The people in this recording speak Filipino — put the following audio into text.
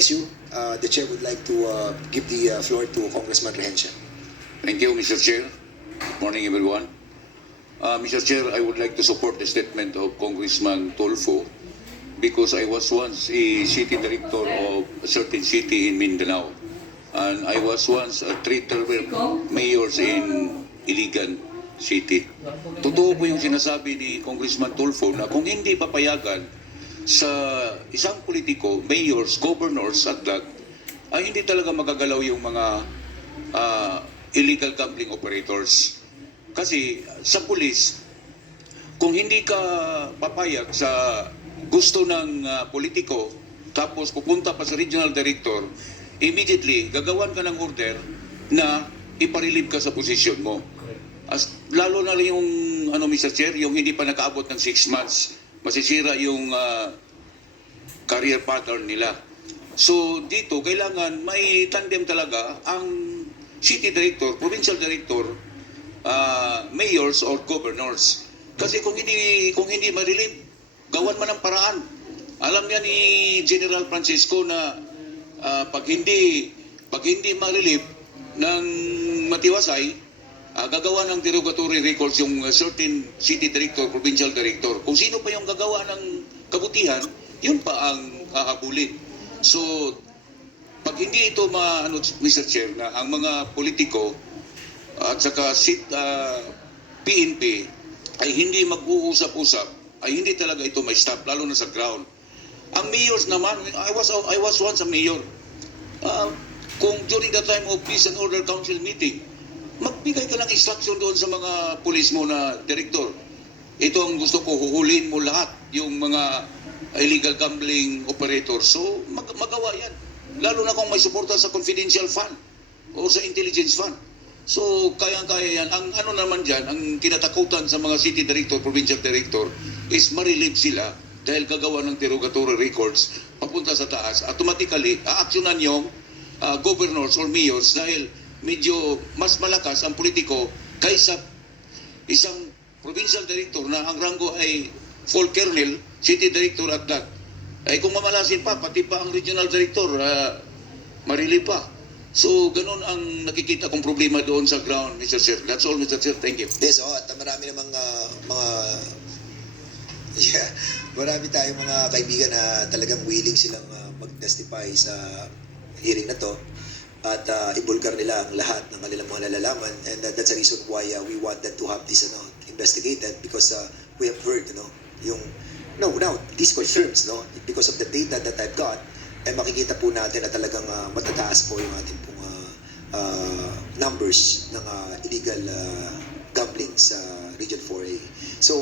recognize you. The chair would like to give the floor to Congressman Rehencia. Thank you, Mr. Chair. Good morning, everyone. Mr. Chair, I would like to support the statement of Congressman Tulfo because I was once a city director of a certain city in Mindanao. And I was once a three-term mayors in Iligan City. Totoo po yung sinasabi ni Congressman Tulfo na kung hindi papayagan sa isang politiko, mayors, governors at that, ay hindi talaga magagalaw yung mga illegal gambling operators. Kasi sa pulis, kung hindi ka papayag sa gusto ng politiko, tapos pupunta pa sa regional director, immediately gagawan ka ng order na iparilib ka sa posisyon mo. Lalo na yung Mr. Chair, yung hindi pa nakaabot ng 6 months, masisira yung career pattern nila. So dito, kailangan may tandem talaga ang city director, provincial director, mayors or governors. Kasi kung hindi marilib, gawan man ng paraan. Alam yan ni General Francisco na pag hindi marilib ng matiwasay, gagawa ng derogatory records yung certain city director, provincial director. Kung sino pa yung gagawa ng kabutihan, yun pa ang hahabulin. So, pag hindi ito Mr. Chair, na ang mga politiko at saka PNP ay hindi mag-uusap-usap, ay hindi talaga ito may stop, lalo na sa ground. Ang mayors naman, I was once a mayor. Kung during the time of Peace and Order Council meeting, magbigay ka ng instruction doon sa mga pulis mo na direktor. Ito ang gusto ko, huhulihin mo lahat yung mga illegal gambling operators. So, magawa yan. Lalo na kung may suporta sa confidential fund o sa intelligence fund. So, kaya-kaya yan. Ang naman dyan, ang kinatakutan sa mga city director, provincial director, is marilib sila dahil gagawa ng derogatory records papunta sa taas. Automatically, aaksyonan yung governors or mayors dahil medyo mas malakas ang politiko kaysa isang provincial director na ang rango ay full colonel, city director at that. Ay kung mamalasin pa, pati pa ang regional director, marilib pa. So, ganun ang nakikita kong problema doon sa ground, Mr. Chair. That's all, Mr. Chair. Thank you. Yes, at marami namang marami tayong mga kaibigan na talagang willing silang mag-testify sa hearing na to at ibulgar nila ang lahat ng kanilang mga nalalaman, and that's the reason why we wanted to have this investigated because we have heard yung now these concerns because of the data that I've got, makikita po natin na talagang matataas po yung ating pong numbers ng illegal gambling sa Region 4A. So